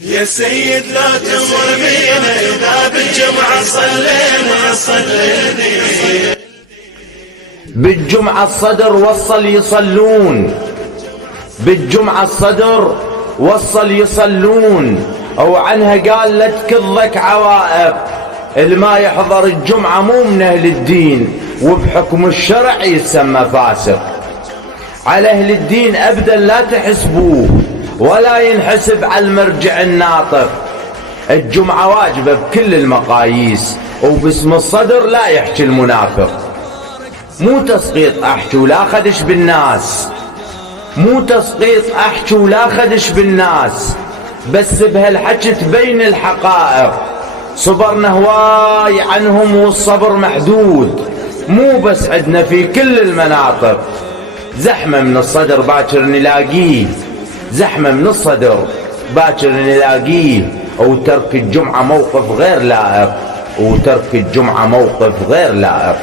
يا سيد لا تمر بينا إذا بالجمعة صلينا. بالجمعة الصدر وصل يصلون، بالجمعة الصدر وصل يصلون. أو عنها قال لا تكضك عوائق، اللي ما يحضر الجمعة مو من أهل الدين، وبحكم الشرع يسمى فاسق. على أهل الدين أبدا لا تحسبوه، ولا ينحسب على المرجع الناطق. الجمعة واجبة بكل المقاييس، وباسم الصدر لا يحكي المنافق. مو تسقيط أحكي ولا خدش بالناس، مو تسقيط أحكي ولا خدش بالناس، بس بهالحكي تبين الحقائق. صبرنا هواي عنهم والصبر محدود، مو بس عندنا في كل المناطق. زحمة من الصدر باكر نلاقيه، زحمة من الصدر باكر نلاقيه. وترك الجمعة موقف غير لائق، وترك الجمعة موقف غير لائق.